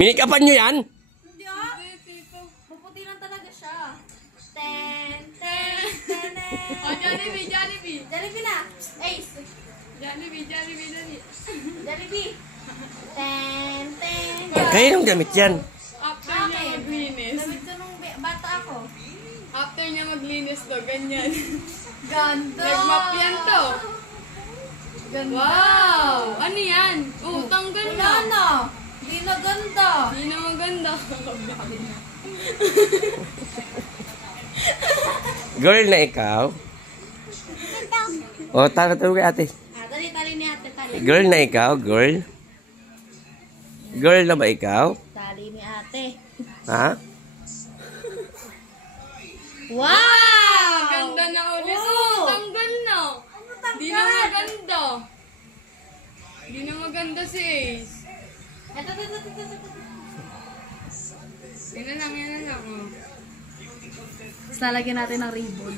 Minikapan nyo yan? Hindi ah. Maputi lang talaga siya. Ten, ten, ten, ten. Oh, Jollibee, Jollibee. Jollibee na. Ace. Jollibee, Jollibee, dali. Jollibee. Ten, ten. Kayo nang gamit yan. After niya maglinis. Damit ko nung bata ako. After niya maglinis to, ganyan. Ganda. Nagmap yan to. Ganda. Wow! Ano yan? Oh, tanggal na. Wala na. Di na ganda. Hindi na maganda. Girl na ikaw? O, tara kay ate. Tali ni ate, tali. Girl na ikaw, girl? Girl na ba ikaw? Tali ni ate. Ha? Wow! Ganda na ulit. Oh! Oh, tanggal na. Ano tanggal? Hindi na maganda. Hindi na maganda si Ace. Ito. Yan na lang. Oh. Tapos lalagyan natin ng ribbon.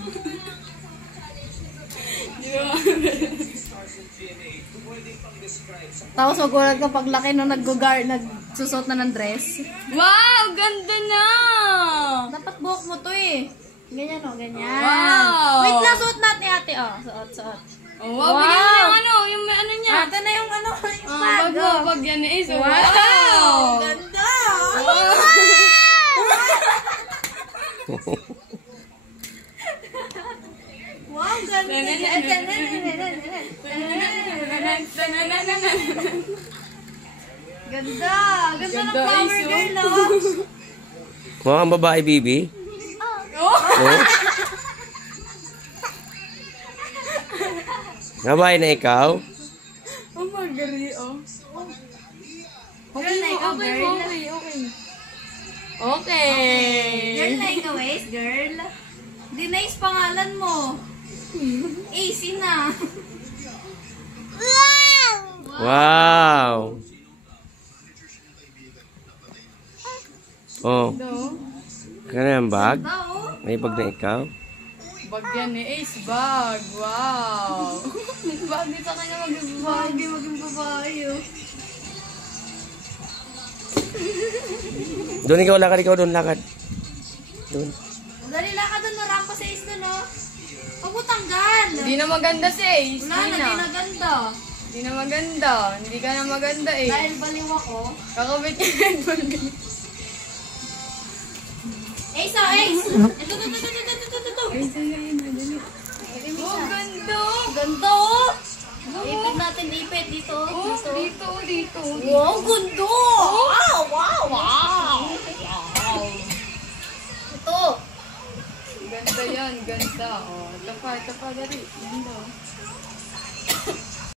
Tapos magulat ka paglaki nung nagsusot na ng dress. Wow! Ganda na! Dapat buhok mo to eh. Ganyan o, ganyan. Wow! Wait lang, suot natin ate. Oh, suot. Oh, wow! Wow! Bigyan mo yung ano, yung may ano niya. Ate na yung ano, yung Bag bag. mo, bag yan na Ace. Wow! Wow! Ganda! Wow, ganda! Ganda! Ganda ng flower Ace, oh. girl, no? Mukhang babae, Bibi? Oh! Oh? Babae na ikaw? Oh, magari, oh. Girl na ikaw, girl. Okay. Girl na ikaw, Ace, girl. Di na Ace pangalan mo. Ace na. Wow! Oh, No? kaya yung bag? Oh, May bag na ikaw? Bag yan ni Ace, bag. Wow. Bagay sa kanya maging babae, oh. Doon ikaw doon lakad. Doon. Dali lang ka doon, marampa sa Ace doon, oh. Huwag mo tanggal. Hindi na maganda si Ace. Wala na, di na ganda. Hindi na maganda. Hindi ka na maganda eh. Dahil baliw ako. Kakabit ka na yung bag. Ace, oh, Ace! Ito. Ace, ayun, madali. Oh, ganda. Ganda, oh! Ipit natin, ipit. Dito, Oh, dito. dito. Wow, ganda! Wow! Ito. Ganda yan, ganda. Oh, ito pa, dali. Ganda.